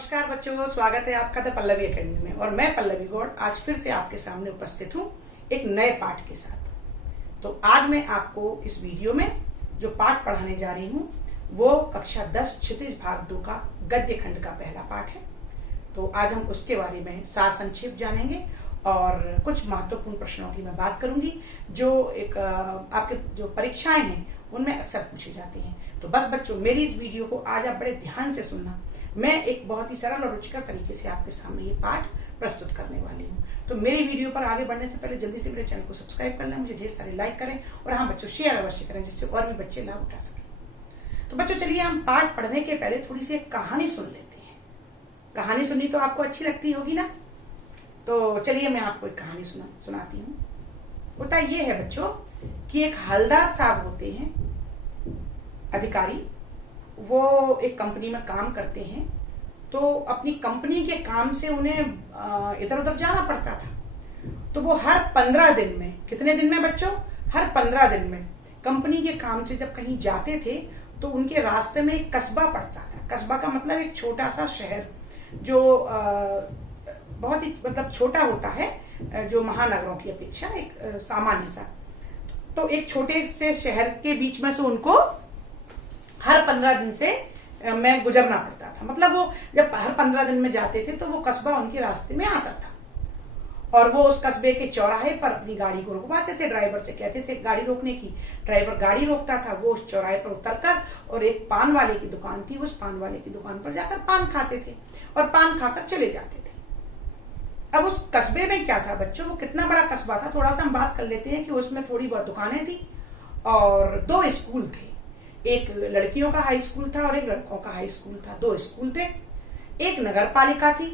नमस्कार बच्चों, स्वागत है आपका द पल्लवी एकेडमी में। और मैं पल्लवी गौड़ आज फिर से आपके सामने उपस्थित हूँ एक नए पाठ के साथ। तो आज मैं आपको इस वीडियो में जो पाठ पढ़ाने जा रही हूँ वो कक्षा 10 क्षितिज भाग 2 का गद्य खंड का पहला पाठ है। तो आज हम उसके बारे में सार संक्षेप जानेंगे और कुछ महत्वपूर्ण प्रश्नों की मैं बात करूंगी जो एक आपके जो परीक्षाएं हैं उनमें अक्सर पूछे जाते हैं। तो बस बच्चों, मेरी इस वीडियो को आज आप बड़े ध्यान से सुनना। मैं एक बहुत ही सरल और रुचिकर तरीके से आपके सामने ये पाठ प्रस्तुत करने वाली हूँ। तो मेरी वीडियो पर आगे बढ़ने से पहले जल्दी से मेरे चैनल को सब्सक्राइब कर लें, मुझे ढेर सारे लाइक करें और हाँ बच्चों, शेयर अवश्य करें जिससे और भी बच्चे लाभ उठा सकें। तो बच्चों चलिए, हम पाठ पढ़ने के पहले थोड़ी सी एक कहानी सुन लेते हैं। कहानी सुननी तो आपको अच्छी लगती होगी ना, तो चलिए मैं आपको एक कहानी सुनाती हूँ। होता ये है बच्चों कि एक हवलदार साहब होते हैं, अधिकारी। वो एक कंपनी में काम करते हैं, तो अपनी कंपनी के काम से उन्हें इधर उधर जाना पड़ता था। तो वो हर 15 दिन में, कितने दिन में बच्चों? हर 15 दिन में कंपनी के काम से जब कहीं जाते थे तो उनके रास्ते में एक कस्बा पड़ता था। कस्बा का मतलब एक छोटा सा शहर जो बहुत ही मतलब छोटा होता है, जो महानगरों की अपेक्षा एक सामान्य सा। तो एक छोटे से शहर के बीच में से उनको हर 15 दिन से मैं गुजरना पड़ता था। मतलब वो जब हर 15 दिन में जाते थे तो वो कस्बा उनके रास्ते में आता था और वो उस कस्बे के चौराहे पर अपनी गाड़ी को रुकवाते थे। ड्राइवर से कहते थे गाड़ी रोकने की, ड्राइवर गाड़ी रोकता था। वो उस चौराहे पर उतरकर और एक पान वाले की दुकान थी, उस पान वाले की दुकान पर जाकर पान खाते थे और पान खाकर चले जाते थे। अब उस कस्बे में क्या था बच्चों, वो कितना बड़ा कस्बा था थोड़ा सा हम बात कर लेते हैं कि उसमें थोड़ी बहुत दुकानें थी और 2 स्कूल थे। एक लड़कियों का हाई स्कूल था और एक लड़कों का हाई स्कूल था। 2 स्कूल थे, एक नगर पालिका थी,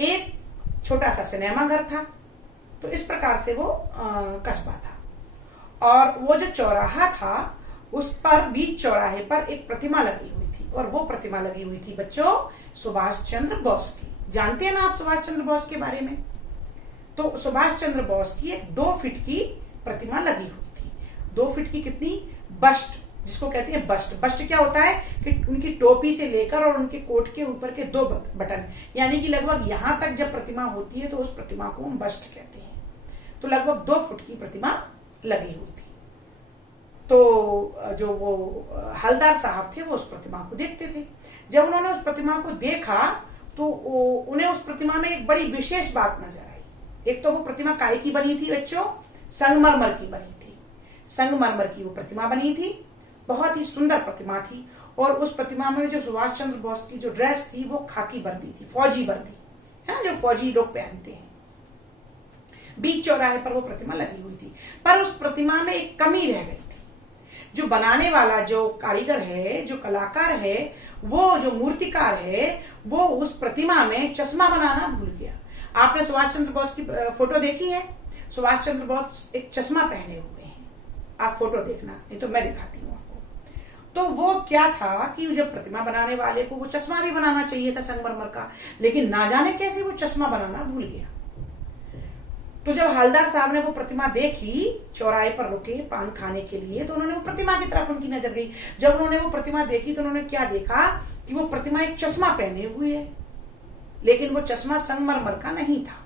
एक छोटा सा सिनेमा घर था। तो इस प्रकार से वो कस्बा था। और वो जो चौराहा था उस पर बीच चौराहे पर एक प्रतिमा लगी हुई थी और वो प्रतिमा लगी हुई थी बच्चों सुभाष चंद्र बोस की। जानते हैं ना आप सुभाष चंद्र बोस के बारे में? तो सुभाष चंद्र बोस की एक 2 फीट की प्रतिमा लगी हुई थी। 2 फीट की कितनी? बस्ट, जिसको कहते हैं बस्ट। बस्ट क्या होता है कि उनकी टोपी से लेकर और उनके कोट के ऊपर के 2 बटन, यानी कि लगभग यहां तक जब प्रतिमा होती है तो उस प्रतिमा को हम बस्ट कहते हैं। तो लगभग 2 फुट की प्रतिमा लगी हुई थी। तो जो वो हवलदार साहब थे वो उस प्रतिमा को देखते थे। जब उन्होंने उस प्रतिमा को देखा तो उन्हें उस प्रतिमा में एक बड़ी विशेष बात नजर आई। एक तो वो प्रतिमा काहे की बनी थी बच्चों? संगमरमर की बनी थी। संगमरमर की वो प्रतिमा बनी थी, बहुत ही सुंदर प्रतिमा थी। और उस प्रतिमा में जो सुभाष चंद्र बोस की जो ड्रेस थी वो खाकी वर्दी थी, फौजी वर्दी है ना, जो फौजी लोग पहनते हैं। बीच चौराहे पर वो प्रतिमा लगी हुई थी, पर उस प्रतिमा में एक कमी रह गई थी। जो बनाने वाला, जो कारीगर है, जो कलाकार है, वो जो मूर्तिकार है, वो उस प्रतिमा में चश्मा बनाना भूल गया। आपने सुभाष चंद्र बोस की फोटो देखी है? सुभाष चंद्र बोस एक चश्मा पहने हुए हैं, आप फोटो देखना, नहीं तो मैं दिखाती हूँ आपको। तो वो क्या था कि जब प्रतिमा बनाने वाले को वो चश्मा भी बनाना चाहिए था संगमरमर का, लेकिन ना जाने कैसे वो चश्मा बनाना भूल गया। तो जब हवलदार साहब ने वो प्रतिमा देखी, चौराहे पर रुके पान खाने के लिए, तो उन्होंने वो प्रतिमा की तरफ उनकी नजर गई। जब उन्होंने वो प्रतिमा देखी तो उन्होंने क्या देखा कि वो प्रतिमा एक चश्मा पहने हुई है, लेकिन वो चश्मा संगमरमर का नहीं था।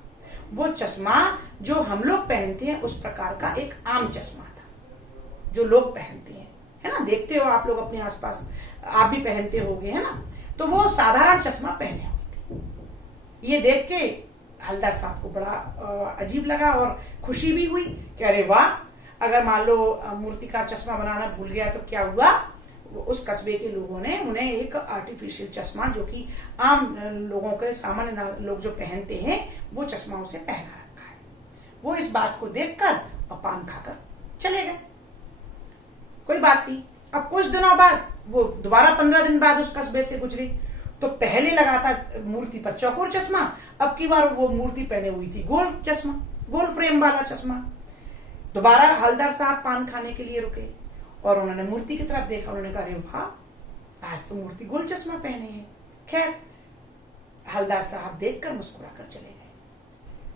वो चश्मा जो हम लोग पहनते हैं उस प्रकार का एक आम चश्मा था, जो लोग पहनते हैं, है ना। देखते हो आप लोग अपने आसपास, आप भी पहनते होगे, है ना। तो वो साधारण चश्मा पहने हुए थे। ये देख के हवलदार साहब को बड़ा अजीब लगा और खुशी भी हुई कि अरे वाह, अगर मान लो मूर्तिकार चश्मा बनाना भूल गया तो क्या हुआ, उस कस्बे के लोगों ने उन्हें एक आर्टिफिशियल चश्मा, जो कि आम लोगों के, सामान्य लोग जो पहनते हैं, वो चश्मा उसे पहना रखा है। वो इस बात को देखकर और पान खाकर चले गए। कोई बात नहीं। अब कुछ दिनों बाद वो दोबारा 15 दिन बाद उस कस्बे से गुजरी। तो पहले लगा था मूर्ति पर चौकोर चश्मा, अब की बार वो मूर्ति पहने हुई थी गोल चश्मा, गोल फ्रेम वाला चश्मा। दोबारा हवलदार साहब पान खाने के लिए रुके और उन्होंने मूर्ति की तरफ देखा। उन्होंने कहा अरे वाह, आज तो मूर्ति गोल चश्मा पहने हैं। खैर, हवलदार साहब देखकर मुस्कुराकर चले गए।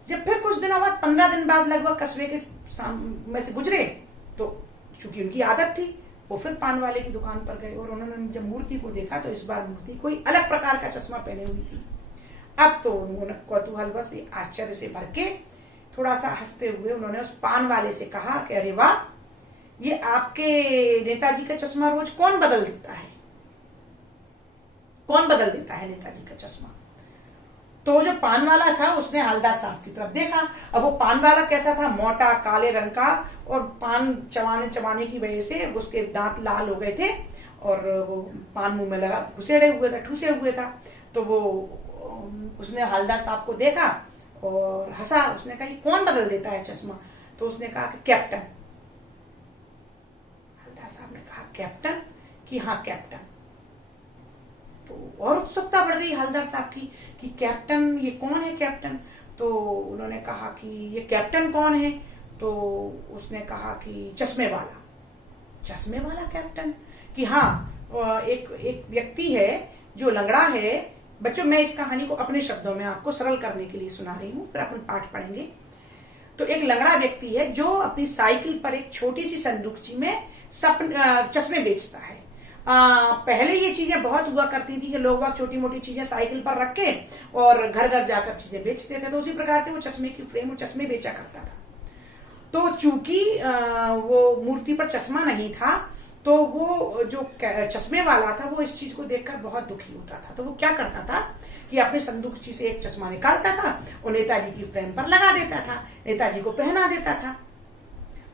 जब फिर कुछ दिनों बाद, 15 दिन बाद लगभग कस्बे के में से गुजरे, तो चूंकि उनकी आदत थी वो फिर पान वाले की दुकान पर गए और उन्होंने जब मूर्ति को देखा तो इस बार मूर्ति कोई अलग प्रकार का चश्मा पहने हुई थी। अब तो उन्होंने कौतूहल बस आश्चर्य से भर के थोड़ा सा हंसते हुए उन्होंने उस पान वाले से कहा कि अरे वाह, ये आपके नेताजी का चश्मा रोज कौन बदल देता है? कौन बदल देता है नेताजी का चश्मा? तो जो पान वाला था उसने हवलदार साहब की तरफ देखा। अब वो पान वाला कैसा था? मोटा, काले रंग का, और पान चबाने चबाने की वजह से उसके दांत लाल हो गए थे और वो पान मुंह में लगा घुसेड़े हुए था, ठूसे हुए था। तो वो उसने हवलदार साहब को देखा और हंसा। उसने कहा, कौन बदल देता है चश्मा? तो उसने कहा कि कैप्टन। हवलदार साहब ने कहा, कैप्टन? कि हाँ कैप्टन। तो और उत्सुकता बढ़ गई हवलदार साहब की कि कैप्टन, ये कौन है कैप्टन? तो उन्होंने कहा कि ये कैप्टन कौन है? तो उसने कहा कि चश्मे वाला। चश्मे वाला कैप्टन? कि हाँ, एक व्यक्ति है जो लंगड़ा है। बच्चों, मैं इस कहानी को अपने शब्दों में आपको सरल करने के लिए सुना रही हूँ, फिर अपन पाठ पढ़ेंगे। तो एक लंगड़ा व्यक्ति है जो अपनी साइकिल पर एक छोटी सी संदूकची में चश्मे बेचता है। पहले ये चीजें बहुत हुआ करती थी कि लोग छोटी मोटी चीजें साइकिल पर रख के और घर घर जाकर चीजें बेचते थे। तो उसी प्रकार से वो चश्मे की फ्रेम और चश्मे बेचा करता था। तो चूंकि वो मूर्ति पर चश्मा नहीं था, तो वो जो चश्मे वाला था वो इस चीज को देखकर बहुत दुखी होता था। तो वो क्या करता था कि अपने संदूकची से एक चश्मा निकालता था और नेताजी की फ्रेम पर लगा देता था, नेताजी को पहना देता था।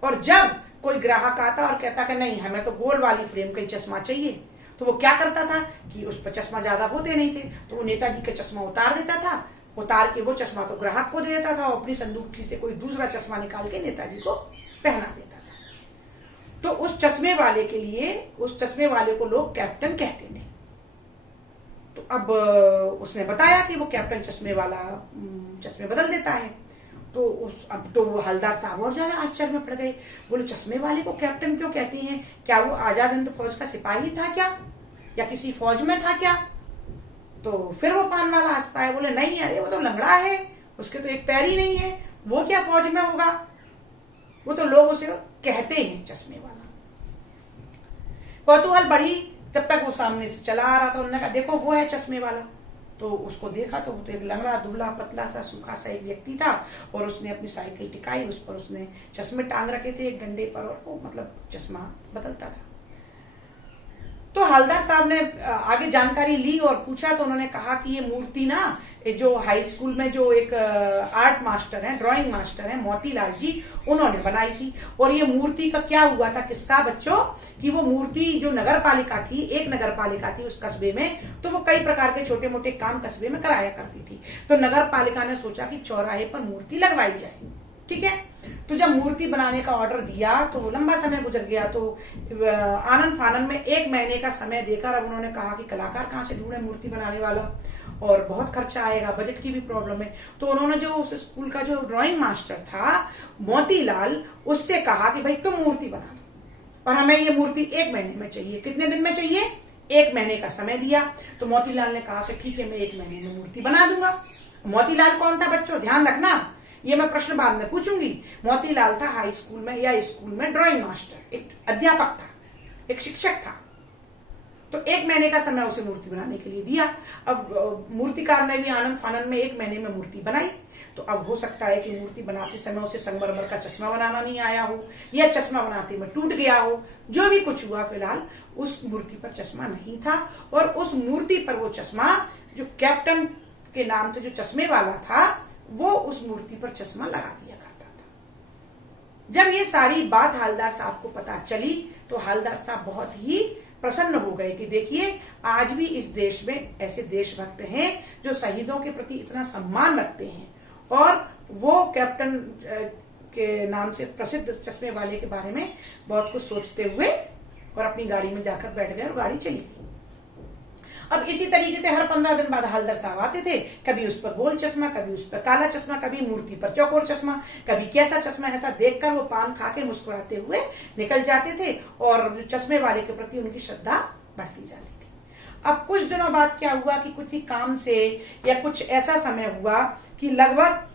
और जब कोई ग्राहक आता और कहता कि नहीं, हमें तो गोल वाली फ्रेम का ही चश्मा चाहिए, तो वो क्या करता था कि उस पर चश्मा ज्यादा होते नहीं थे, तो वो नेताजी का चश्मा उतार देता था। उतार के वो चश्मा तो ग्राहक को दे देता था और अपनी संदूकची से कोई दूसरा चश्मा निकाल के नेताजी को पहना देता था। तो उस चश्मे वाले के लिए, उस चश्मे वाले को लोग कैप्टन कहते थे। तो अब उसने बताया कि वो कैप्टन चश्मे वाला चश्मे बदल देता है। तो अब तो वो हवलदार साहब और ज्यादा आश्चर्य में पड़ गए। बोले, चश्मे वाले को कैप्टन क्यों कहते हैं? क्या वो आजाद हिंद फौज का सिपाही था क्या, या किसी फौज में था क्या? तो फिर वो पान वाला हंसता है, बोले नहीं, अरे वो तो लंगड़ा है, उसके तो एक पैर ही नहीं है, वो क्या फौज में होगा? वो तो लोग उसे कहते हैं चश्मे वाला। कौतूहल बढ़ी, तब तक वो सामने से चला आ रहा था। उन्होंने कहा, देखो वो है चश्मे वाला। तो उसको देखा तो वो तो एक लंगड़ा, दुबला, पतला सा, सूखा सा एक व्यक्ति था और उसने अपनी साइकिल टिकाई, उस पर उसने चश्मे टांग रखे थे एक डंडे पर और वो मतलब चश्मा बदलता था। तो हवलदार साहब ने आगे जानकारी ली और पूछा तो उन्होंने कहा कि ये मूर्ति ना, जो हाई स्कूल में जो एक आर्ट मास्टर है, ड्राइंग मास्टर है, मोतीलाल जी, उन्होंने बनाई थी। और ये मूर्ति का क्या हुआ था किस्सा बच्चों, कि वो मूर्ति जो नगर पालिका थी, एक नगर पालिका थी उस कस्बे में, तो वो कई प्रकार के छोटे मोटे काम कस्बे में कराया करती थी। तो नगर पालिका ने सोचा कि चौराहे पर मूर्ति लगवाई जाए। ठीक है, तो जब मूर्ति बनाने का ऑर्डर दिया तो लंबा समय गुजर गया। तो आनंद फानंद में 1 महीने का समय देकर अब उन्होंने कहा कि कलाकार कहाँ से ढूंढे मूर्ति बनाने वाला, और बहुत खर्चा आएगा, बजट की भी प्रॉब्लम है। तो उन्होंने जो उस स्कूल का जो ड्राइंग मास्टर था मोतीलाल, उससे कहा कि भाई तुम मूर्ति बना लो और हमें ये मूर्ति 1 महीने में चाहिए। कितने दिन में चाहिए? 1 महीने का समय दिया। तो मोतीलाल ने कहा कि ठीक है, मैं 1 महीने में मूर्ति बना दूंगा। मोतीलाल कौन था बच्चों, ध्यान रखना, ये मैं प्रश्न बाद में पूछूंगी। मोतीलाल था हाई स्कूल में या स्कूल में ड्राइंग मास्टर, एक अध्यापक था, एक शिक्षक था। तो 1 महीने का समय उसे मूर्ति बनाने के लिए दिया। अब मूर्तिकार ने भी आनंद फानंद में 1 महीने में मूर्ति बनाई। तो अब हो सकता है कि मूर्ति बनाते समय उसे संगमरमर का चश्मा बनाना नहीं आया हो, या चश्मा बनाते में टूट गया हो, जो भी कुछ हुआ, फिलहाल उस मूर्ति पर चश्मा नहीं था। और उस मूर्ति पर वो चश्मा, जो कैप्टन के नाम से जो चश्मे वाला था, वो उस मूर्ति पर चश्मा लगा दिया करता था। जब ये सारी बात हवलदार साहब को पता चली तो हवलदार साहब बहुत ही प्रसन्न हो गए कि देखिए, आज भी इस देश में ऐसे देशभक्त हैं जो शहीदों के प्रति इतना सम्मान रखते हैं। और वो कैप्टन के नाम से प्रसिद्ध चश्मे वाले के बारे में बहुत कुछ सोचते हुए और अपनी गाड़ी में जाकर बैठ गए और गाड़ी चली गई। अब इसी तरीके से हर 15 दिन बाद हवलदार साहब आते थे, कभी उस पर गोल चश्मा, कभी उस पर काला चश्मा, कभी मूर्ति पर चौकोर चश्मा, कभी कैसा चश्मा, ऐसा देखकर वो पान खा के मुस्कुराते हुए निकल जाते थे और चश्मे वाले के प्रति उनकी श्रद्धा बढ़ती जाती थी। अब कुछ दिनों बाद क्या हुआ कि कुछ ही काम से या कुछ ऐसा समय हुआ कि लगभग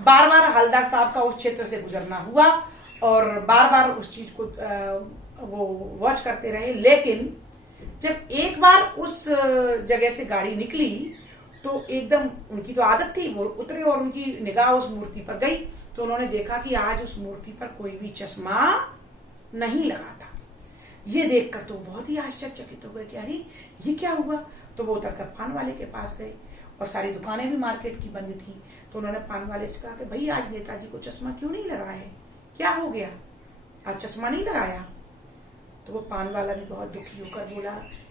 बार बार हवलदार साहब का उस क्षेत्र से गुजरना हुआ और बार बार उस चीज को वो वॉच करते रहे। लेकिन जब एक बार उस जगह से गाड़ी निकली तो एकदम उनकी तो आदत थी, वो उतरे और उनकी निगाह उस मूर्ति पर गई तो उन्होंने देखा कि आज उस मूर्ति पर कोई भी चश्मा नहीं लगा था। ये देखकर तो बहुत ही आश्चर्यचकित हो गए कि अरे ये क्या हुआ। तो वो उतरकर पान वाले के पास गए और सारी दुकानें भी मार्केट की बंद थी। तो उन्होंने पान वाले से कहा कि भाई आज नेताजी को चश्मा क्यों नहीं लगा है, क्या हो गया, आज चश्मा नहीं लगाया। तो वो पान वाला भी बहुत दुखी होकर बोला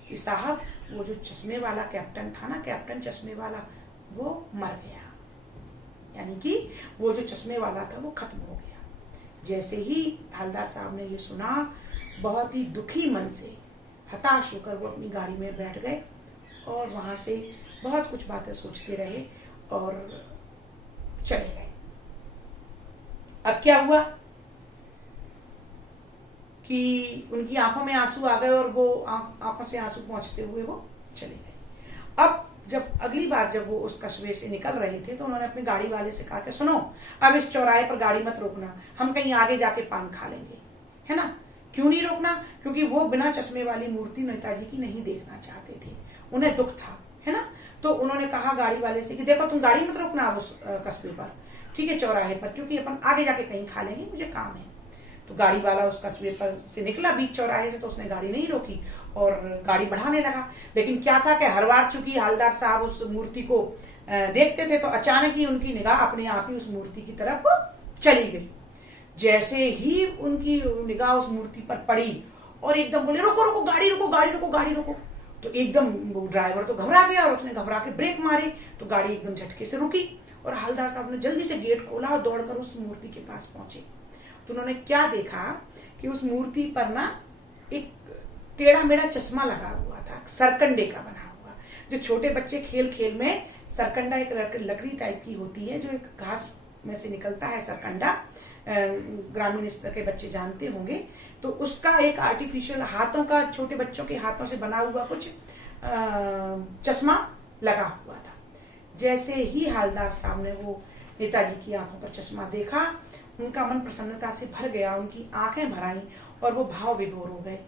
कि साहब वो जो चश्मे वाला कैप्टन था ना, कैप्टन चश्मे वाला, वो मर गया, यानी कि वो जो चश्मे वाला था वो खत्म हो गया। जैसे ही हवलदार साहब ने ये सुना, बहुत ही दुखी मन से हताश होकर वो अपनी गाड़ी में बैठ गए और वहां से बहुत कुछ बातें सोचते रहे और चले गए। अब क्या हुआ कि उनकी आंखों में आंसू आ गए और वो आंखों से आंसू पहुंचते हुए वो चले गए। अब जब अगली बार जब वो उस कस्बे से निकल रहे थे तो उन्होंने अपने गाड़ी वाले से कहा कि सुनो, अब इस चौराहे पर गाड़ी मत रोकना, हम कहीं आगे जाके पान खा लेंगे, है ना। क्यों नहीं रोकना, क्योंकि वो बिना चश्मे वाली मूर्ति नेताजी की नहीं देखना चाहते थे, उन्हें दुख था, है ना। तो उन्होंने कहा गाड़ी वाले से कि देखो तुम गाड़ी मत रोकना अब उस कस्बे पर, ठीक है, चौराहे पर, क्योंकि अपन आगे जाके कहीं खा लेंगे, मुझे काम है। तो गाड़ी वाला उस कस्बे पर से निकला बीच चौराहे से, तो उसने गाड़ी नहीं रोकी और गाड़ी बढ़ाने लगा। लेकिन क्या था कि हर बार चूंकि हवलदार साहब उस मूर्ति को देखते थे तो अचानक ही उनकी निगाह अपने आप ही उस मूर्ति की तरफ चली गई। जैसे ही उनकी निगाह उस मूर्ति पर पड़ी और एकदम बोले रोको रोको गाड़ी रोको गाड़ी रोको गाड़ी रोको, तो एकदम ड्राइवर तो घबरा गया और उसने घबरा के ब्रेक मारे तो गाड़ी एकदम झटके से रुकी और हवलदार साहब ने जल्दी से गेट खोला और दौड़कर उस मूर्ति के पास पहुंचे। तो उन्होंने क्या देखा कि उस मूर्ति पर ना एक टेढ़ा मेढ़ा चश्मा लगा हुआ था, सरकंडे का बना हुआ। जो छोटे बच्चे खेल खेल में सरकंडा एक लकड़ी टाइप की होती है, जो एक घास में से निकलता है सरकंडा, ग्रामीण स्तर के बच्चे जानते होंगे। तो उसका एक आर्टिफिशियल हाथों का, छोटे बच्चों के हाथों से बना हुआ कुछ चश्मा लगा हुआ था। जैसे ही हवलदार साहब ने वो नेताजी की आंखों पर चश्मा देखा, उनका मन प्रसन्नता से भर गया, उनकी आंखें भर आईं और वो भाव विभोर हो गए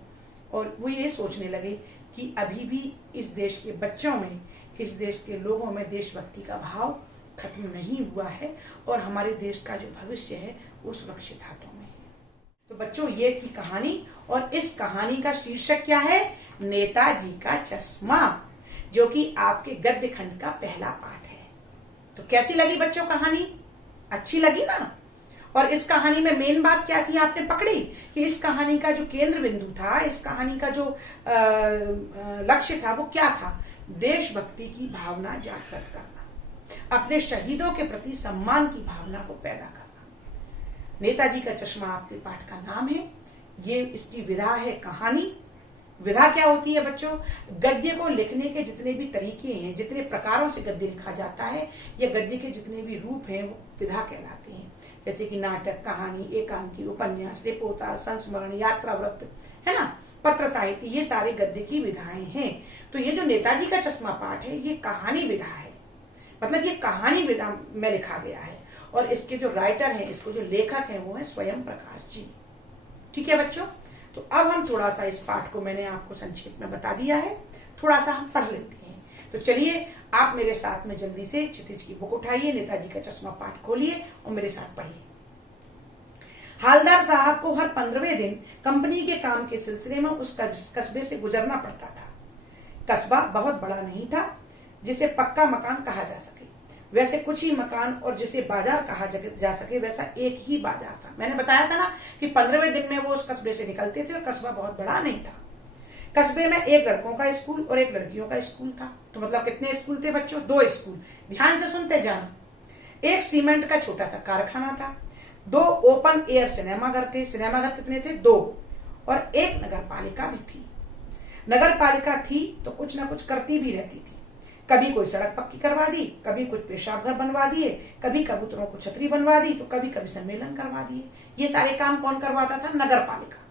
और वो ये सोचने लगे कि अभी भी इस देश के बच्चों में, इस देश के लोगों में देशभक्ति का भाव खत्म नहीं हुआ है और हमारे देश का जो भविष्य है वो सुरक्षित हाथों में है। तो बच्चों, ये थी कहानी और इस कहानी का शीर्षक क्या है? नेताजी का चश्मा, जो कि आपके गद्य खंड का पहला पाठ है। तो कैसी लगी बच्चों कहानी? अच्छी लगी ना? और इस कहानी में मेन बात क्या थी आपने पकड़ी कि इस कहानी का जो केंद्र बिंदु था, इस कहानी का जो लक्ष्य था वो क्या था? देशभक्ति की भावना जागृत करना, अपने शहीदों के प्रति सम्मान की भावना को पैदा करना। नेताजी का चश्मा आपके पाठ का नाम है। ये इसकी विधा है कहानी। विधा क्या होती है बच्चों? गद्य को लिखने के जितने भी तरीके हैं, जितने प्रकारों से गद्य लिखा जाता है, या गद्य के जितने भी रूप हैं वो विधा कहलाते हैं। जैसे कि नाटक, कहानी, एकांकी, उपन्यास, रिपोर्टा, संस्मरण, यात्रा वृत्त, है ना, पत्र साहित्य, ये सारे गद्य की विधाएं हैं। तो ये जो नेताजी का चश्मा पाठ है ये कहानी विधा है, मतलब ये कहानी विधा में लिखा गया है और इसके जो राइटर हैं, इसको जो लेखक हैं वो है स्वयं प्रकाश जी। ठीक है बच्चों, तो अब हम थोड़ा सा इस पाठ को मैंने आपको संक्षेप में बता दिया है, थोड़ा सा हम पढ़ लेते हैं। तो चलिए आप मेरे साथ में जल्दी से क्षितिज की बुक उठाइए, नेताजी का चश्मा पाठ खोलिए और मेरे साथ पढ़िए। हवलदार साहब को हर 15वें दिन कंपनी के काम के सिलसिले में उस कस्बे से गुजरना पड़ता था। कस्बा बहुत बड़ा नहीं था जिसे पक्का मकान कहा जा सके, वैसे कुछ ही मकान, और जिसे बाजार कहा जा सके वैसा एक ही बाजार था। मैंने बताया था ना कि 15वें दिन में वो उस कस्बे से निकलते थे और कस्बा बहुत बड़ा नहीं था। कस्बे में एक लड़कों का स्कूल और एक लड़कियों का स्कूल था। तो मतलब कितने स्कूल थे बच्चों? 2 स्कूल। ध्यान से सुनते जाना। एक सीमेंट का छोटा सा कारखाना था, 2 ओपन एयर सिनेमाघर थे। सिनेमाघर कितने थे? 2। और एक नगर पालिका भी थी। नगर पालिका थी तो कुछ ना कुछ करती भी रहती थी। कभी कोई सड़क पक्की करवा दी, कभी कुछ पेशाब घर बनवा दिए, कभी कबूतरों को छतरी बनवा दी, तो कभी कभी सम्मेलन करवा दिए। ये सारे काम कौन करवाता था? नगर पालिका।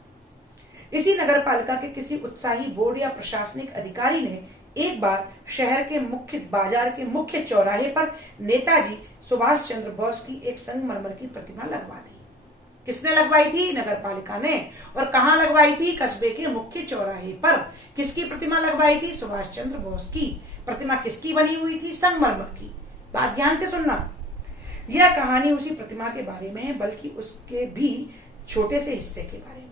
इसी नगर पालिका के किसी उत्साही बोर्ड या प्रशासनिक अधिकारी ने एक बार शहर के मुख्य बाजार के मुख्य चौराहे पर नेताजी सुभाष चंद्र बोस की एक संगमरमर की प्रतिमा लगवा दी। किसने लगवाई थी? नगर पालिका ने। और कहां लगवाई थी? कस्बे के मुख्य चौराहे पर। किसकी प्रतिमा लगवाई थी? सुभाष चंद्र बोस की। प्रतिमा किसकी बनी हुई थी? संगमरमर की। बात ध्यान से सुनना। यह कहानी उसी प्रतिमा के बारे में है, बल्कि उसके भी छोटे से हिस्से के बारे में।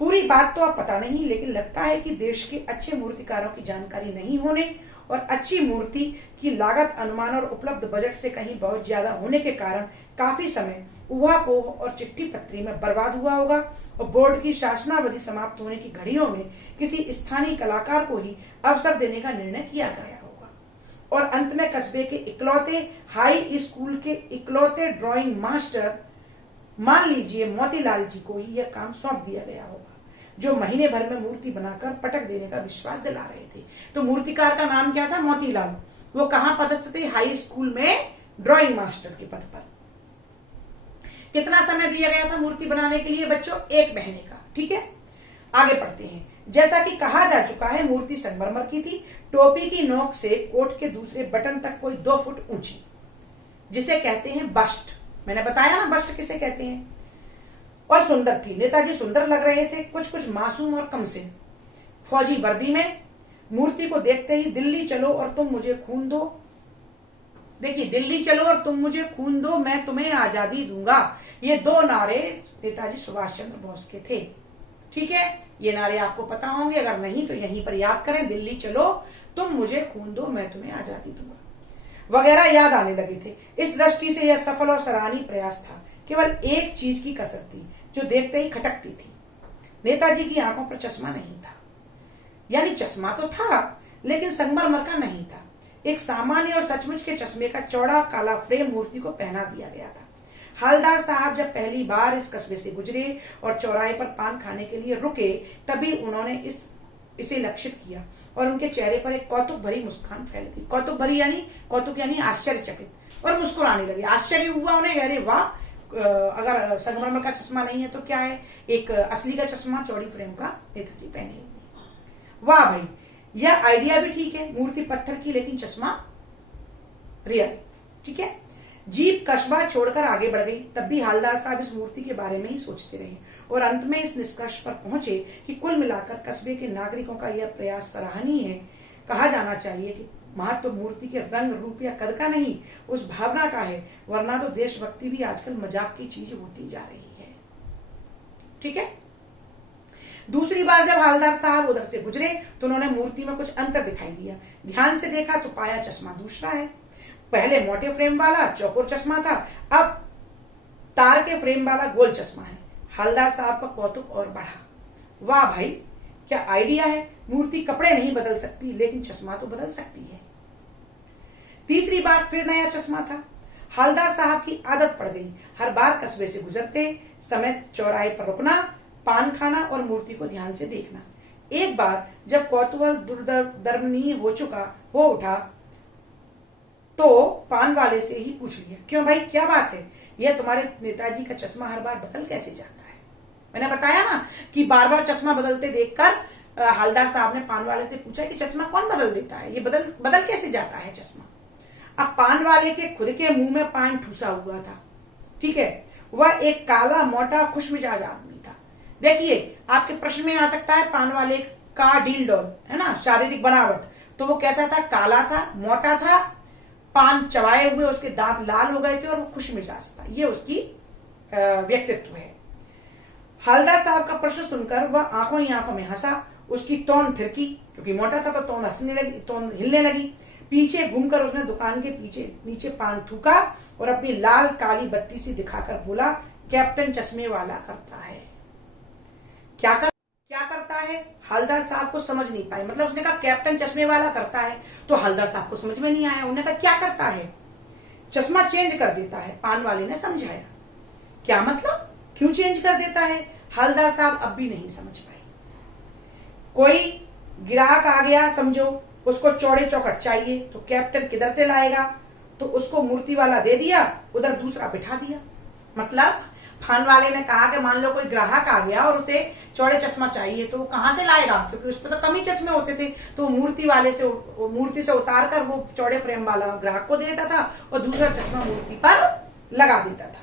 पूरी बात तो अब पता नहीं, लेकिन लगता है कि देश के अच्छे मूर्तिकारों की जानकारी नहीं होने और अच्छी मूर्ति की लागत अनुमान और उपलब्ध बजट से कहीं बहुत ज्यादा होने के कारण काफी समय ऊहापोह और चिट्ठी पत्री में बर्बाद हुआ होगा और बोर्ड की शासनावधि समाप्त होने की घड़ियों में किसी स्थानीय कलाकार को ही अवसर देने का निर्णय किया गया होगा और अंत में कस्बे के इकलौते हाई स्कूल के इकलौते ड्राइंग मास्टर मान लीजिए मोतीलाल जी को ही यह काम सौंप दिया गया होगा, जो महीने भर में मूर्ति बनाकर पटक देने का विश्वास दिला रहे थे। तो मूर्तिकार का नाम क्या था? मोतीलाल। वो कहां पदस्थ थे? हाई स्कूल में ड्राइंग मास्टर के पद पर। कितना समय दिया गया था मूर्ति बनाने के लिए बच्चों? 1 महीने का। ठीक है, आगे पढ़ते हैं। जैसा कि कहा जा चुका है, मूर्ति संगमरमर की थी। टोपी की नोक से कोट के दूसरे बटन तक कोई 2 फुट ऊंची, जिसे कहते हैं बस्ट। मैंने बताया ना बस्ट किसे कहते हैं। और सुंदर थी। नेताजी सुंदर लग रहे थे, कुछ मासूम और कमसिन, फौजी वर्दी में। मूर्ति को देखते ही दिल्ली चलो और तुम मुझे खून दो, देखिए दिल्ली चलो और तुम मुझे खून दो, मैं तुम्हें आजादी दूंगा, ये 2 नारे नेताजी सुभाष चंद्र बोस के थे। ठीक है, ये नारे आपको पता होंगे, अगर नहीं तो यहीं पर याद करें। दिल्ली चलो, तुम मुझे खून दो, मैं तुम्हें आजादी दूंगा वगैरह याद आने लगे थे। इस दृष्टि से यह सफल और सराहनीय प्रयास था। केवल एक चीज की कसर थी जो देखते ही खटकती थी। नेताजी की आंखों पर चश्मा नहीं था। यानी चश्मा तो था, लेकिन संगमरमर का नहीं था। एक सामान्य और सचमुच के चश्मे का चौड़ा काला फ्रेम मूर्ति को पहना दिया गया था। हवलदार साहब जब पहली बार इस कस्बे से गुजरे और चौराहे पर पान खाने के लिए रुके, तभी उन्होंने इसे लक्षित किया और उनके चेहरे पर एक कौतुक भरी मुस्कान फैल गई। कौतुक यानी आश्चर्यचकित, और मुस्कुराने लगे। आश्चर्य हुआ उन्हें, अरे वाह, अगर संगमरमर का चश्मा नहीं है तो क्या है, एक असली का चश्मा चौड़ी फ्रेम का नेताजी पहने हुए। वाह भाई, यह आइडिया भी ठीक है। मूर्ति पत्थर की लेकिन चश्मा रियल। ठीक है, जीप कस्बा छोड़कर आगे बढ़ गई। तब भी हवलदार साहब इस मूर्ति के बारे में ही सोचते रहे और अंत में इस निष्कर्ष पर पहुंचे कि कुल मिलाकर कस्बे के नागरिकों का यह प्रयास सराहनीय है। कहा जाना चाहिए कि महत्व मूर्ति के रंग रूप या कद का नहीं, उस भावना का है, वरना तो देशभक्ति भी आजकल मजाक की चीज होती जा रही है। ठीक है, दूसरी बार जब हवलदार साहब उधर से गुजरे तो उन्होंने मूर्ति में कुछ अंतर दिखाई दिया। ध्यान से देखा तो पाया चश्मा दूसरा है। पहले मोटे फ्रेम वाला चौकोर चश्मा था, अब तार के फ्रेम वाला गोल चश्मा है। हवलदार साहब का कौतुक और बढ़ा। वाह भाई, क्या आइडिया है। मूर्ति कपड़े नहीं बदल सकती, लेकिन चश्मा तो बदल सकती है। तीसरी बार फिर नया चश्मा था। हवलदार साहब की आदत पड़ गई हर बार कस्बे से गुजरते समय चौराहे पर रुकना, पान खाना और मूर्ति को ध्यान से देखना। एक बार जब कौतूहल दुर्दर्शनीय हो उठा तो पान वाले से ही पूछ लिया, क्यों भाई, क्या बात है, यह तुम्हारे नेताजी का चश्मा हर बार बदल कैसे जाता है। मैंने बताया ना कि बार बार चश्मा बदलते देखकर हवलदार साहब ने पान वाले से पूछा कि चश्मा कौन बदल देता है, ये बदल कैसे जाता है चश्मा। अब पान वाले के खुद के मुंह में पान ठूसा हुआ था। ठीक है, वह एक काला मोटा खुशमिजाज आदमी था। देखिए, आपके प्रश्न में आ सकता है पान वाले का डील डॉल है ना, शारीरिक बनावट, तो वो कैसा था? काला था, मोटा था, पान चबाए हुए उसके दांत लाल हो गए थे और वो खुशमिजाज था। ये उसकी व्यक्तित्व है। हवलदार साहब का प्रश्न सुनकर वह आंखों ही आंखों में हंसा। उसकी तौन थिरकी, क्योंकि मोटा था तो तौन हिलने लगी। पीछे घूमकर उसने दुकान के नीचे पान थूका और अपनी लाल काली बत्ती सी दिखाकर बोला, कैप्टन चश्मे वाला करता है। क्या करता है? हवलदार साहब को समझ नहीं पाए। मतलब उसने कहा कैप्टन चश्मे वाला करता है, तो हवलदार साहब को समझ में नहीं आया। उन्होंने कहा क्या करता है? चश्मा चेंज कर देता है। पान वाले ने समझाया। क्या मतलब, क्यों चेंज कर देता है? हवलदार साहब अब भी नहीं समझ पाए। कोई ग्राहक आ गया समझो, उसको चौड़े चौखट चाहिए, तो कैप्टन किधर से लाएगा? तो उसको मूर्ति वाला दे दिया, उधर दूसरा बिठा दिया। मतलब पान वाले ने कहा कि मान लो कोई ग्राहक आ गया और उसे चौड़े चश्मा चाहिए, तो वो कहां से लाएगा, क्योंकि उस पर तो कम ही चश्मे होते थे। तो मूर्ति से उतार कर वो चौड़े फ्रेम वाला ग्राहक को देता था और दूसरा चश्मा मूर्ति पर लगा देता था।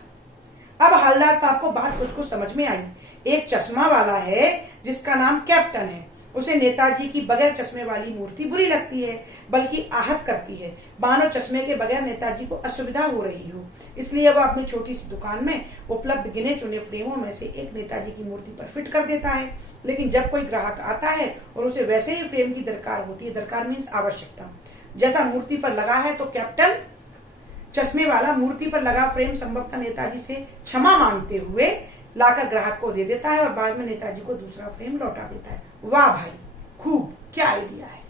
अब हवलदार साहब को बात कुछ कुछ समझ में आई। एक चश्मा वाला है जिसका नाम कैप्टन है, उसे नेताजी की बगैर चश्मे वाली मूर्ति बुरी लगती है, बल्कि आहत करती है, मानो चश्मे के बगैर नेताजी को असुविधा हो रही हो। इसलिए वह अपनी छोटी सी दुकान में उपलब्ध गिने चुने फ्रेमों में से एक नेताजी की मूर्ति पर फिट कर देता है। लेकिन जब कोई ग्राहक आता है और उसे वैसे ही फ्रेम की दरकार होती है, दरकार मीन्स आवश्यकता, जैसा मूर्ति पर लगा है, तो कैप्टन चश्मे वाला मूर्ति पर लगा फ्रेम संभवतः नेताजी से क्षमा मांगते हुए लाकर ग्राहक को दे देता है और बाद में नेताजी को दूसरा फ्रेम लौटा देता है। वाह भाई, खूब, क्या आइडिया है।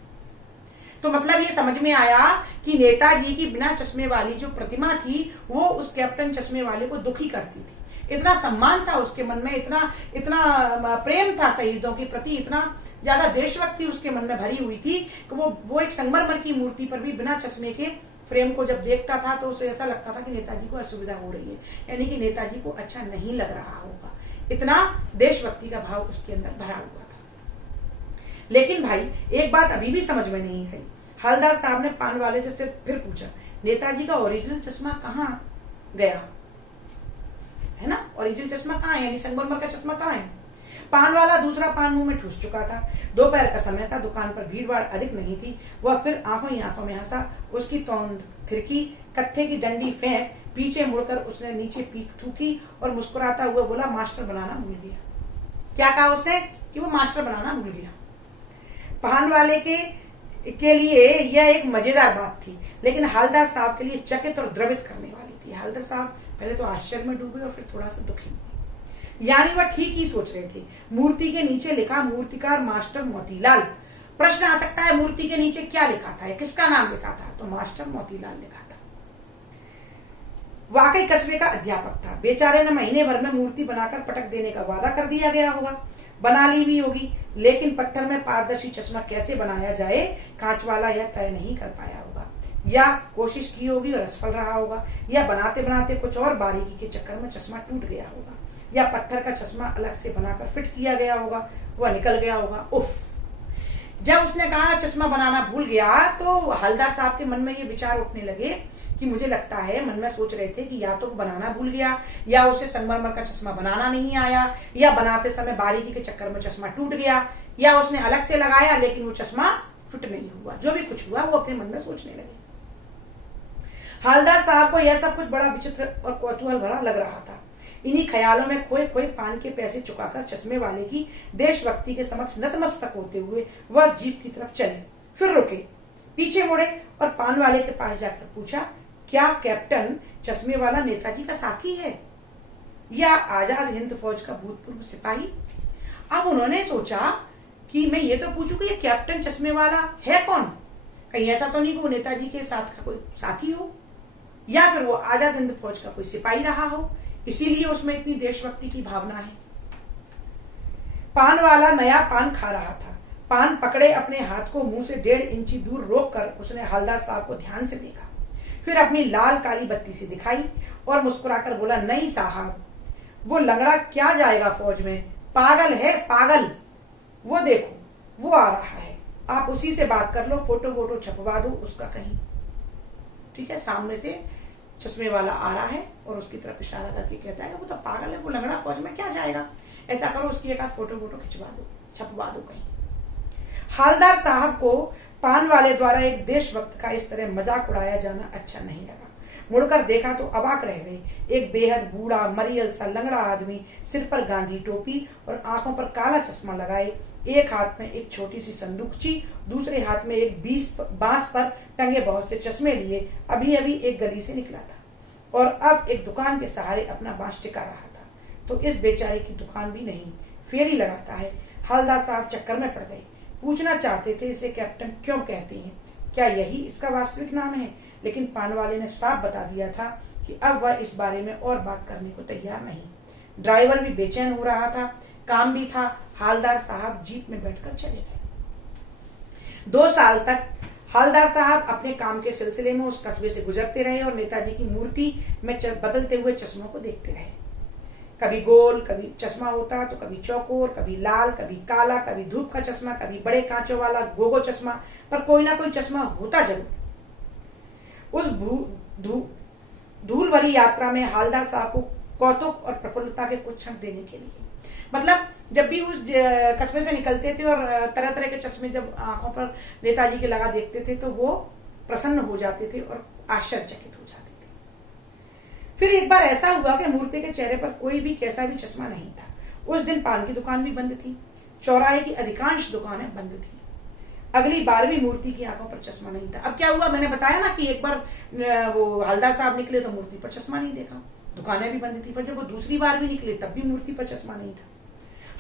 तो मतलब ये समझ में आया कि नेताजी की बिना चश्मे वाली जो प्रतिमा थी वो उस कैप्टन चश्मे वाले को दुखी करती थी। इतना सम्मान था उसके मन में, इतना प्रेम था शहीदों के प्रति, इतना ज्यादा देशभक्ति उसके मन में भरी हुई थी कि वो एक संगमरमर की मूर्ति पर भी बिना चश्मे के फ्रेम को जब देखता था तो उसे ऐसा लगता था कि नेताजी को असुविधा हो रही है, यानी कि नेताजी को अच्छा नहीं लग रहा होगा। इतना देशभक्ति का भाव उसके अंदर भरा हुआ था। लेकिन भाई एक बात अभी भी समझ में नहीं आई। हवलदार साहब ने पान वाले से फिर पूछा, नेताजी का ओरिजिनल चश्मा कहाँ गया है ना? ओरिजिनल चश्मा कहाँ है, यानी संगमरमर का चश्मा कहाँ है? पान वाला दूसरा पान मुंह में ठूस चुका था। दोपहर का समय था, दुकान पर भीड़ भाड़ अधिक नहीं थी। वह फिर आंखों ही आंखों में हंसा, उसकी तोंद थिरकी, कत्थे की डंडी फेंक पीछे मुड़कर उसने नीचे पीक थूकी और मुस्कुराता हुआ बोला, मास्टर बनाना भूल गया। क्या कहा उसने? कि वो मास्टर बनाना भूल गया। पान वाले के लिए यह एक मजेदार बात थी, लेकिन हवलदार साहब के लिए चकित और द्रवित करने वाली थी। हवलदार साहब पहले तो आश्चर्य में डूबे और फिर थोड़ा सा दुखी हुए। यानी वह ठीक ही सोच रहे थे। मूर्ति के नीचे लिखा मूर्तिकार मास्टर मोतीलाल। प्रश्न आ सकता है मूर्ति के नीचे क्या लिखा था, किसका नाम लिखा था? तो मास्टर मोतीलाल लिखा था। वाकई कस्बे का अध्यापक था। बेचारे ने महीने भर में मूर्ति बनाकर पटक देने का वादा कर दिया गया होगा, बना ली भी होगी, लेकिन पत्थर में पारदर्शी चश्मा कैसे बनाया जाए कांच वाला यह तय नहीं कर पाया होगा, या कोशिश की होगी और असफल रहा होगा, या बनाते बनाते कुछ और बारीकी के चक्कर में चश्मा टूट गया होगा, या पत्थर का चश्मा अलग से बनाकर फिट किया गया होगा, वह निकल गया होगा। उफ! जब उसने कहा चश्मा बनाना भूल गया तो हवलदार साहब के मन में ये विचार उठने लगे कि मुझे लगता है, मन में सोच रहे थे कि या तो बनाना भूल गया, या उसे संगमरमर का चश्मा बनाना नहीं आया, या बनाते समय बारीकी के चक्कर में चश्मा टूट गया, या उसने अलग से लगाया लेकिन वो चश्मा फिट नहीं हुआ। जो भी कुछ हुआ वो अपने मन में सोचने लगे। हवलदार साहब को यह सब कुछ बड़ा विचित्र और कौतूहल भरा लग रहा था। इन्हीं ख्यालों में खोए खोए पान के पैसे चुकाकर चश्मे वाले की देशभक्ति के समक्ष नतमस्तक होते हुए वह जीप की तरफ चले, फिर रुके, पीछे मुड़े और पान वाले के पास जाकर पूछा, क्या कैप्टन चश्मे वाला नेताजी का साथी है या आजाद हिंद फौज का भूतपूर्व सिपाही? अब उन्होंने सोचा कि मैं ये तो पूछूं कि ये कैप्टन चश्मे वाला है कौन? कहीं ऐसा तो नहीं कि वो नेताजी के साथ का कोई साथी हो, या फिर वो आजाद हिंद फौज का कोई सिपाही रहा हो, इसीलिए उसमें इतनी देशभक्ति की भावना है। पान वाला नया पान खा रहा था। पान पकड़े अपने हाथ को मुंह से 1.5 इंची दूर रोककर उसने हवलदार साहब को ध्यान से देखा, फिर अपनी लाल काली बत्ती से दिखाई और मुस्कुराकर बोला, नहीं साहब, वो लंगड़ा क्या जाएगा फौज में, पागल है पागल। वो देखो वो आ रहा है, आप उसी से बात कर लो, फोटो वोटो छपवा दो उसका कहीं। ठीक है, सामने से चश्मे वाला आ रहा है और उसकी तरफ इशारा करके कहता है कि वो तो पागल है, वो लंगड़ा फौज में क्या जाएगा, ऐसा करो उसकी एक आध फोटो वोटो खिंचवा दो, छपवा दो कहीं। हवलदार साहब को पान वाले द्वारा एक देशभक्त का इस तरह मजाक उड़ाया जाना अच्छा नहीं लगा। मुड़कर देखा तो अवाक रह गए। एक बेहद बूढ़ा मरियल सा लंगड़ा आदमी, सिर पर गांधी टोपी और आंखों पर काला चश्मा लगाए, एक हाथ में एक छोटी सी संदूकची, दूसरे हाथ में एक बांस पर टंगे बहुत से चश्मे लिए अभी अभी एक गली से निकला था और अब एक दुकान के सहारे अपना बांस टिका रहा था। तो इस बेचारे की दुकान भी नहीं, फेरी लगाता है। हवलदार साहब चक्कर में पड़ गए। पूछना चाहते थे इसे कैप्टन क्यों कहते हैं, क्या यही इसका वास्तविक नाम है, लेकिन पान वाले ने साफ बता दिया था कि अब वह इस बारे में और बात करने को तैयार नहीं। ड्राइवर भी बेचैन हो रहा था, काम भी था। हवलदार साहब जीप में बैठकर चले गए। 2 साल तक हवलदार साहब अपने काम के सिलसिले में उस कस्बे से गुजरते रहे और नेताजी की मूर्ति में बदलते हुए चश्मों को देखते रहे। कभी गोल, कभी चश्मा होता तो कभी चौकोर, कभी लाल, कभी काला, कभी धूप का चश्मा, कभी बड़े कांचों वाला गोगो चश्मा, पर कोई ना कोई चश्मा होता जरूर। उस धूल भरी यात्रा में हवलदार साहब को कौतुक और प्रफुल्लता के कुछ क्षण देने के लिए। मतलब जब भी उस कस्बे से निकलते थे और तरह तरह के चश्मे जब आंखों पर नेताजी के लगा देखते थे तो वो प्रसन्न हो जाते थे और आश्चर्यचकित हो जाते थे। फिर एक बार ऐसा हुआ कि मूर्ति के चेहरे पर कोई भी कैसा भी चश्मा नहीं था। उस दिन पान की दुकान भी बंद थी, चौराहे की अधिकांश दुकानें बंद थी। अगली बार भी मूर्ति की आंखों पर चश्मा नहीं था। अब क्या हुआ, मैंने बताया ना कि एक बार वो हवलदार साहब निकले तो मूर्ति पर चश्मा नहीं देखा, दुकानें भी बंद थी। पर जब वो दूसरी बार भी निकले तब भी मूर्ति पर चश्मा नहीं था।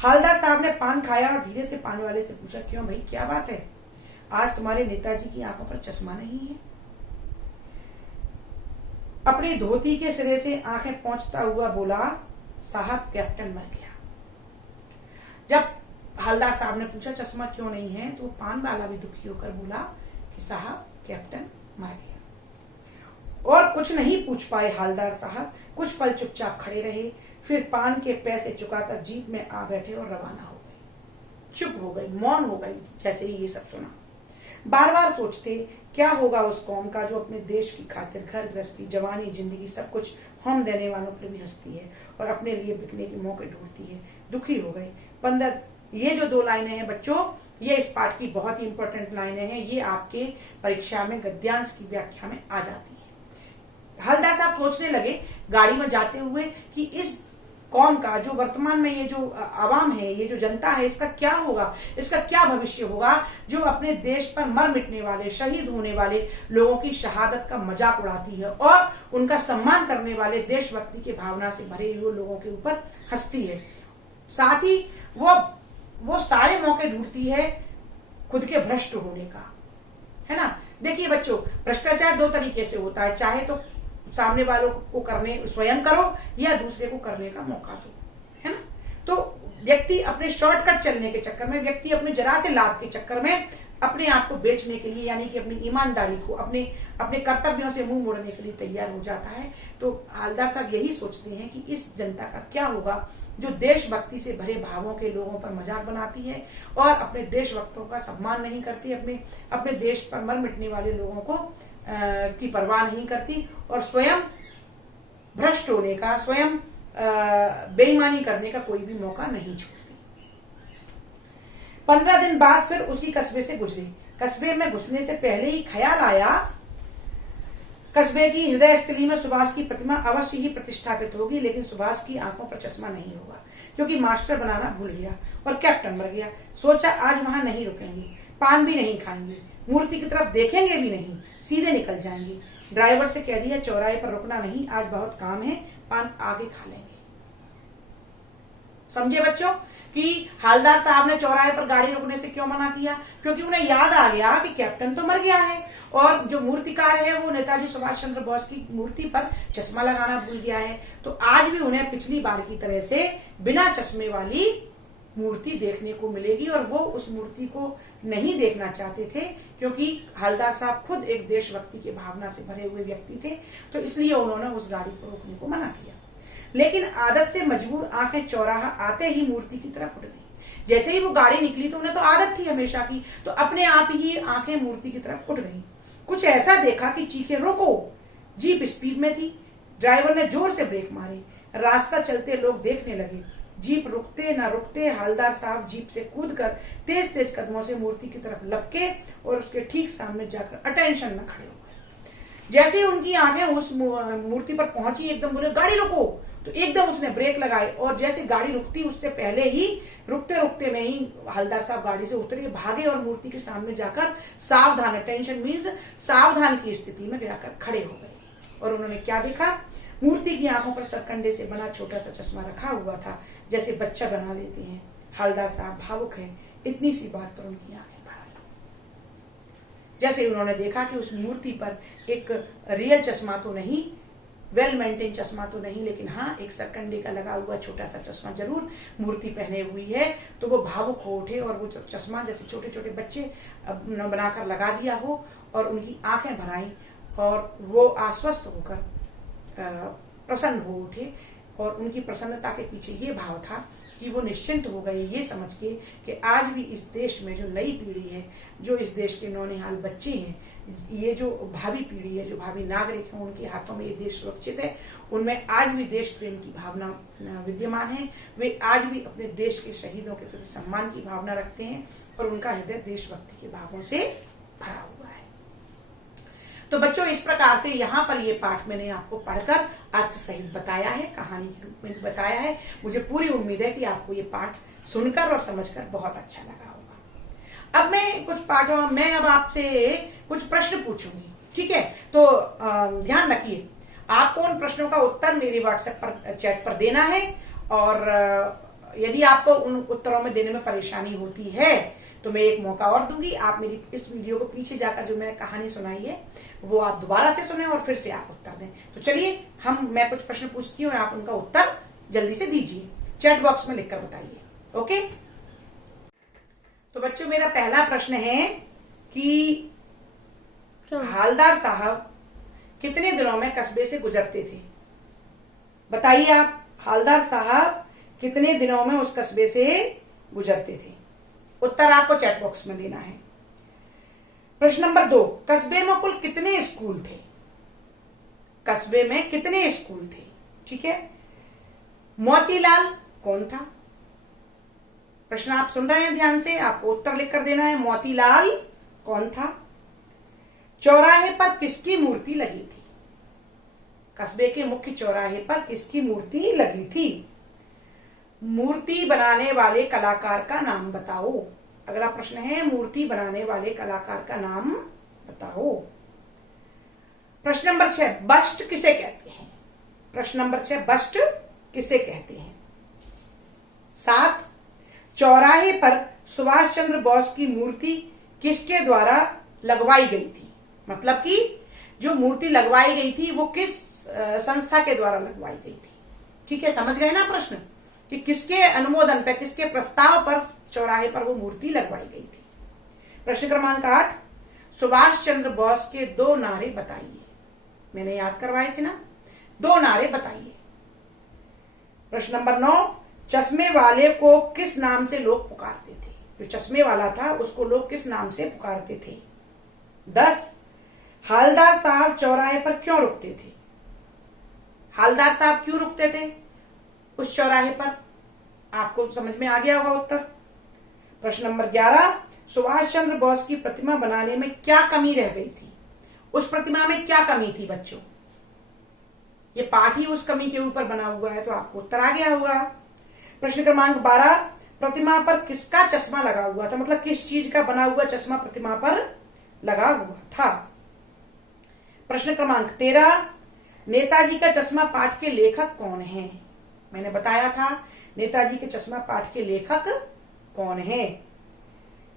हवलदार साहब ने पान खाया और धीरे से पान वाले से पूछा, क्यों भाई, क्या बात है, आज तुम्हारे नेताजी की आंखों पर चश्मा नहीं है? अपनी धोती के सिरे से आंखें पोंछता हुआ बोला, साहब कैप्टन मर गया। जब हवलदार साहब ने पूछा चश्मा क्यों नहीं है, तो पान वाला भी दुखी होकर बोला कि साहब कैप्टन मर गया। और कुछ नहीं पूछ पाए हवलदार साहब, कुछ पल चुपचाप खड़े रहे, फिर पान के पैसे चुकाकर जीप में आ बैठे और रवाना हो गए। चुप हो गई, मौन हो गई जैसे ही ये सब सुना। बार बार सोचते क्या होगा उस कौम का जो अपने देश की खातिर घर गृहस्थी, जवानी, जिंदगी सब कुछ हम देने वालों पर भी हंसती है और अपने लिए बिकने के मौके ढूंढती है। दुखी हो गए। 15 ये जो 2 लाइनें हैं बच्चों, ये इस पाठ की बहुत ही इंपॉर्टेंट लाइनें हैं। ये आपके परीक्षा में गद्यांश की व्याख्या में आ जाती है। हवलदार साहब सोचने लगे गाड़ी में जाते हुए कि इस कौम का जो वर्तमान में ये जो आवाम है, ये जो जनता है, इसका क्या होगा, इसका क्या भविष्य होगा जो अपने देश पर मर मिटने वाले, शहीद होने वाले लोगों की शहादत का मजाक उड़ाती है और उनका सम्मान करने वाले देशभक्ति की भावना से भरे हुए लोगों के ऊपर हंसती है। साथ ही वो सारे मौके ढूंढती है खुद के भ्रष्ट होने का, है ना। देखिए बच्चों, भ्रष्टाचार 2 तरीके से होता है, चाहे तो सामने वालों को करने स्वयं करो या दूसरे को करने का मौका दो, है ना। तो व्यक्ति अपने शॉर्टकट चलने के चक्कर में, व्यक्ति अपने जरा से लाभ के चक्कर में अपने आप को बेचने के लिए, यानी कि अपनी ईमानदारी को, अपने कर्तव्यों से मुंह मोड़ने के लिए तैयार हो जाता है। तो हवलदार साहब यही सोचते हैं कि इस जनता का क्या होगा जो देशभक्ति से भरे भावों के लोगों पर मजाक बनाती है और अपने देशभक्तों का सम्मान नहीं करती, अपने देश पर मर मिटने वाले लोगों को की परवाह नहीं करती और स्वयं भ्रष्ट होने का, स्वयं बेईमानी करने का कोई भी मौका नहीं छोड़ती। 15 दिन बाद फिर उसी कस्बे से गुजरे। कस्बे में घुसने से पहले ही ख्याल आया, कस्बे की हृदय स्थली में सुभाष की प्रतिमा अवश्य ही प्रतिष्ठापित होगी, लेकिन सुभाष की आंखों पर चश्मा नहीं होगा क्योंकि मास्टर बनाना भूल गया और कैप्टन मर गया। सोचा आज वहां नहीं रुकेंगे, पान भी नहीं खाएंगे, मूर्ति की तरफ देखेंगे भी नहीं, सीधे निकल जाएंगे। ड्राइवर से कह दिया चौराहे पर रुकना नहीं, आज बहुत काम है, पान आगे खा लेंगे। समझे बच्चों कि हवलदार साहब ने चौराहे पर गाड़ी रोकने से क्यों मना किया? क्योंकि उन्हें याद आ गया कि कैप्टन तो मर गया है और जो मूर्तिकार है वो नेताजी सुभाष चंद्र बोस की मूर्ति पर चश्मा लगाना भूल गया है। तो आज भी उन्हें पिछली बार की तरह से बिना चश्मे वाली मूर्ति देखने को मिलेगी और वो उस मूर्ति को नहीं देखना चाहते थे क्योंकि हवलदार साहब खुद एक देशभक्ति की भावना से भरे हुए व्यक्ति थे, तो इसलिए उन्होंने उस गाड़ी को रोकने को मना किया। लेकिन आदत से मजबूर आंखें चौराहा आते ही मूर्ति की तरफ उठ गई। जैसे ही वो गाड़ी निकली तो उन्हें तो आदत थी हमेशा की, तो अपने आप ही आंखें मूर्ति की तरफ उठ गई। कुछ ऐसा देखा कि चीखे रोको। जीप स्पीड में थी। ड्राइवर ने जोर से ब्रेक मारे। रास्ता चलते लोग देखने लगे। जीप रुकते न रुकते हवलदार साहब जीप से कूदकर तेज तेज कदमों से मूर्ति की तरफ लपके और उसके ठीक सामने जाकर अटेंशन में खड़े हो गए। जैसे ही उनकी आंखें उस मूर्ति पर पहुंची, एकदम बोले गाड़ी रोको, तो एकदम उसने ब्रेक लगाए और जैसे गाड़ी रुकती उससे पहले ही रुकते रुकते में ही हवलदार साहब गाड़ी से उतरे, भागे और मूर्ति के सामने जाकर सावधान, अटेंशन मीन्स सावधान की स्थिति में जाकर खड़े हो गए। और उन्होंने क्या देखा? मूर्ति की आंखों पर सरकंडे से बना छोटा सा चश्मा रखा हुआ था, जैसे बच्चा बना लेते हैं। हवलदार साहब भावुक हैं, इतनी सी बात पर उनकी आंखें भर आई। जैसे उन्होंने देखा कि उस मूर्ति पर एक रियल चश्मा तो नहीं, वेल मेंटेन चश्मा तो नहीं, लेकिन हाँ एक सरकंडे का लगा हुआ छोटा सा चश्मा जरूर मूर्ति पहने हुई है, तो वो भावुक हो उठे और वो चश्मा जैसे छोटे छोटे बच्चे बनाकर लगा दिया हो और उनकी आंखें भर आई और वो आश्वस्त होकर प्रसन्न हो उठे। और उनकी प्रसन्नता के पीछे ये भाव था कि वो निश्चिंत हो गए ये समझ के कि आज भी इस देश में जो नई पीढ़ी है, जो इस देश के नौनिहाल बच्चे हैं, ये जो भावी पीढ़ी है, जो भावी नागरिक है, उनके हाथों में ये देश सुरक्षित है, उनमें आज भी देश प्रेम की भावना विद्यमान है, वे आज भी अपने देश के शहीदों के प्रति सम्मान की भावना रखते हैं और उनका हृदय देशभक्ति के भावों से भरा हुआ है। तो बच्चों, इस प्रकार से यहाँ पर ये पाठ मैंने आपको पढ़कर अर्थ सहित बताया है, कहानी के रूप में बताया है। मुझे पूरी उम्मीद है कि आपको ये पाठ सुनकर और समझकर बहुत अच्छा लगा होगा। अब मैं कुछ पाठों में अब आपसे कुछ प्रश्न पूछूंगी, ठीक है? तो ध्यान रखिए, आपको उन प्रश्नों का उत्तर मेरे व्हाट्सएप पर चैट पर देना है, और यदि आपको उन उत्तरों में देने में परेशानी होती है तो मैं एक मौका और दूंगी। आप मेरी इस वीडियो को पीछे जाकर जो मैंने कहानी सुनाई है वो आप दोबारा से सुने और फिर से आप उत्तर दें। तो चलिए, मैं कुछ प्रश्न पूछती हूँ और आप उनका उत्तर जल्दी से दीजिए, चैट बॉक्स में लिखकर बताइए। ओके? तो बच्चों, मेरा पहला प्रश्न है कि हालदार साहब कितने दिनों में कस्बे से गुजरते थे? बताइए आप, हालदार साहब कितने दिनों में उस कस्बे से गुजरते थे? उत्तर आपको चैट बॉक्स में देना है। प्रश्न नंबर 2, कस्बे में कुल कितने स्कूल थे? कस्बे में कितने स्कूल थे? ठीक है। मोतीलाल कौन था? प्रश्न आप सुन रहे हैं ध्यान से, आपको उत्तर लिखकर देना है। मोतीलाल कौन था? चौराहे पर किसकी मूर्ति लगी थी? कस्बे के मुख्य चौराहे पर किसकी मूर्ति लगी थी? मूर्ति बनाने वाले कलाकार का नाम बताओ। अगला प्रश्न है, मूर्ति बनाने वाले कलाकार का नाम बताओ। प्रश्न नंबर 6, बस्ट किसे कहते हैं? प्रश्न नंबर 6, बस्ट किसे कहते हैं? 7, चौराहे पर सुभाष चंद्र बोस की मूर्ति किसके द्वारा लगवाई गई थी? मतलब कि जो मूर्ति लगवाई गई थी वो किस संस्था के द्वारा लगवाई गई थी? ठीक है, समझ गए ना प्रश्न, कि किसके अनुमोदन पर, किसके प्रस्ताव पर चौराहे पर वो मूर्ति लगवाई गई थी। प्रश्न क्रमांक 8, सुभाष चंद्र बोस के 2 नारे बताइए। मैंने याद करवाए थे ना, 2 नारे बताइए। प्रश्न नंबर 9, चश्मे वाले को किस नाम से लोग पुकारते थे? जो चश्मे वाला था उसको लोग किस नाम से पुकारते थे? 10, हालदार साहब चौराहे पर क्यों रुकते थे? हालदार साहब क्यों रुकते थे उस चौराहे पर? आपको समझ में आ गया होगा उत्तर। प्रश्न नंबर 11, सुभाष चंद्र बोस की प्रतिमा बनाने में क्या कमी रह गई थी? उस प्रतिमा में क्या कमी थी बच्चों? ये पाठ ही उस कमी के ऊपर बना हुआ है, तो आपको उत्तर आ गया होगा। प्रश्न क्रमांक 12, प्रतिमा पर किसका चश्मा लगा हुआ था? मतलब किस चीज का बना हुआ चश्मा प्रतिमा पर लगा हुआ था? प्रश्न क्रमांक 13, नेताजी का चश्मा पाठ के लेखक कौन है? मैंने बताया था नेताजी के चश्मा पाठ के लेखक कौन है।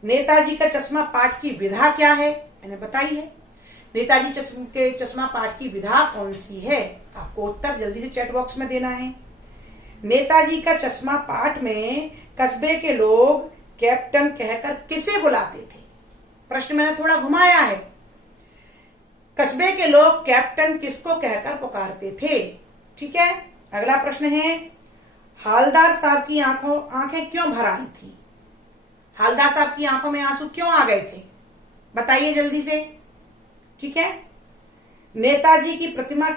नेताजी का चश्मा पाठ की विधा क्या है? मैंने बताई है। नेताजी के चश्मा पाठ की विधा कौन सी है? आपको उत्तर जल्दी से चैट बॉक्स में देना है। नेताजी का चश्मा पाठ में कस्बे के लोग कैप्टन कहकर किसे बुलाते थे? प्रश्न मैंने थोड़ा घुमाया है। कस्बे के लोग कैप्टन किसको कहकर पुकारते थे? ठीक है। अगला प्रश्न है, हालदार साहब की आंखें क्यों भर आई थी? हालदार साहब की आंखों में आंसू क्यों आ गए थे? बताइए जल्दी से। ठीक है। नेताजी की प्रतिमा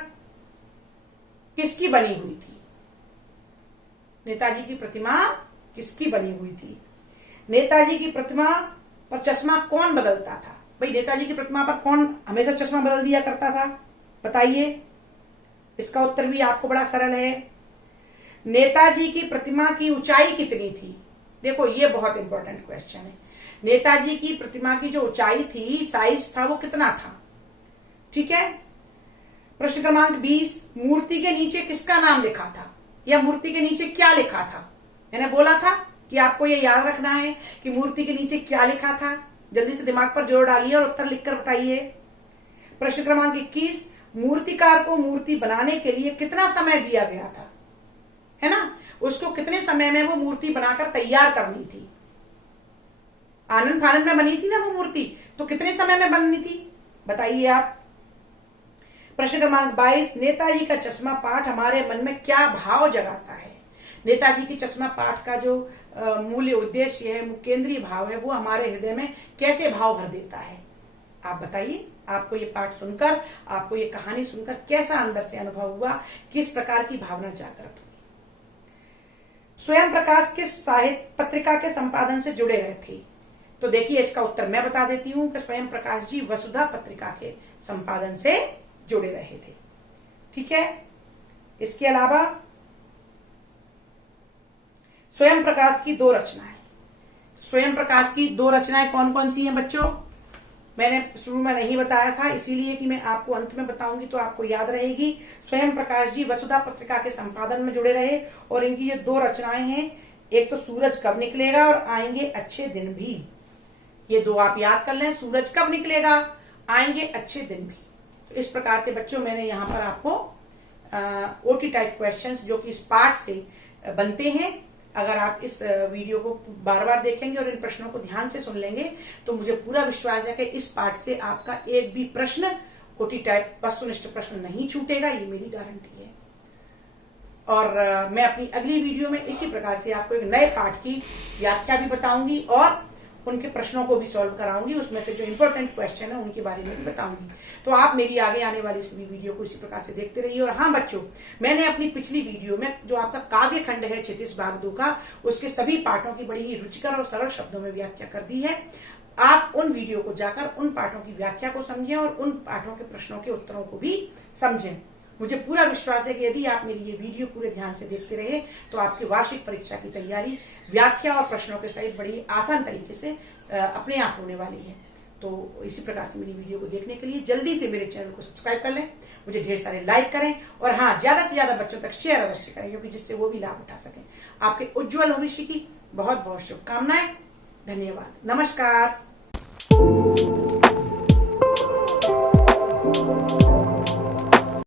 किसकी बनी हुई थी? नेताजी की प्रतिमा किसकी बनी हुई थी? नेताजी की प्रतिमा पर चश्मा कौन बदलता था? भाई, नेताजी की प्रतिमा पर कौन हमेशा चश्मा बदल दिया करता था? बताइए। इसका उत्तर भी आपको बड़ा सरल है। नेताजी की प्रतिमा की ऊंचाई कितनी थी? देखो, ये बहुत इंपॉर्टेंट क्वेश्चन है। नेताजी की प्रतिमा की जो ऊंचाई थी, साइज था, वो कितना था? ठीक है। प्रश्न क्रमांक 20, मूर्ति के नीचे किसका नाम लिखा था? या मूर्ति के नीचे क्या लिखा था? मैंने बोला था कि आपको ये याद रखना है कि मूर्ति के नीचे क्या लिखा था। जल्दी से दिमाग पर जोर डालिए और उत्तर लिखकर बताइए। प्रश्न क्रमांक 21, मूर्तिकार को मूर्ति बनाने के लिए कितना समय दिया गया था? है ना, उसको कितने समय में वो मूर्ति बनाकर तैयार करनी थी? आनंद फानंद में बनी थी ना वो मूर्ति, तो कितने समय में बननी थी? बताइए आप। प्रश्न क्रमांक 22, नेताजी का चश्मा पाठ हमारे मन में क्या भाव जगाता है? नेताजी की चश्मा पाठ का जो मूल्य उद्देश्य है, केंद्रीय भाव है, वो हमारे हृदय में कैसे भाव भर देता है? आप बताइए। आपको ये पाठ सुनकर, आपको ये कहानी सुनकर कैसा अंदर से अनुभव हुआ, किस प्रकार की भावना जागृत हुई। स्वयं प्रकाश किस साहित्य पत्रिका के संपादन से जुड़े रहे थे? तो देखिए इसका उत्तर मैं बता देती हूं कि स्वयं प्रकाश जी वसुधा पत्रिका के संपादन से जुड़े रहे थे। ठीक है। इसके अलावा स्वयं प्रकाश की 2 रचनाएं, स्वयं प्रकाश की 2 रचनाएं कौन कौन सी हैं बच्चों? मैंने शुरू में नहीं बताया था, इसीलिए कि मैं आपको अंत में बताऊंगी तो आपको याद रहेगी। स्वयं प्रकाश जी वसुधा पत्रिका के संपादन में जुड़े रहे और इनकी ये 2 रचनाएं हैं। एक तो सूरज कब निकलेगा और आएंगे अच्छे दिन भी। ये 2 आप याद कर लें, सूरज कब निकलेगा, आएंगे अच्छे दिन भी। तो इस प्रकार से बच्चों मैंने यहाँ पर आपको ओटी टाइप क्वेश्चंस जो कि इस पाठ से बनते हैं, अगर आप इस वीडियो को बार बार देखेंगे और इन प्रश्नों को ध्यान से सुन लेंगे तो मुझे पूरा विश्वास है कि इस पाठ से आपका एक भी प्रश्न ओटी टाइप वस्तुनिष्ठ प्रश्न नहीं छूटेगा, ये मेरी गारंटी है। और मैं अपनी अगली वीडियो में इसी प्रकार से आपको एक नए पाठ की व्याख्या भी बताऊंगी और उनके प्रश्नों को भी सॉल्व कराऊंगी, उसमें से जो इंपॉर्टेंट क्वेश्चन है उनके बारे में भी बताऊंगी। तो आप मेरी आगे आने वाली इस वीडियो को इसी प्रकार से देखते रहिए। और हाँ बच्चों, मैंने अपनी पिछली वीडियो में जो आपका काव्य खंड है क्षितिज भाग 2 का, उसके सभी पाठों की बड़ी ही रुचिकर और सरल शब्दों में व्याख्या कर दी है। आप उन वीडियो को जाकर उन पाठों की व्याख्या को समझें और उन पाठों के प्रश्नों के उत्तरों को भी समझें। मुझे पूरा विश्वास है कि यदि आप मेरी ये वीडियो पूरे ध्यान से देखते रहे तो आपकी वार्षिक परीक्षा की तैयारी व्याख्या और प्रश्नों के सहित बड़ी आसान तरीके से अपने आप होने वाली है। तो इसी प्रकार से मेरी वीडियो को देखने के लिए जल्दी से मेरे चैनल को सब्सक्राइब कर लें, मुझे ढेर सारे लाइक करें और हाँ, ज्यादा से ज्यादा बच्चों तक शेयर अवश्य करें, क्योंकि जिससे वो भी लाभ उठा सकें। आपके उज्जवल भविष्य की बहुत बहुत शुभकामनाएं। धन्यवाद। नमस्कार।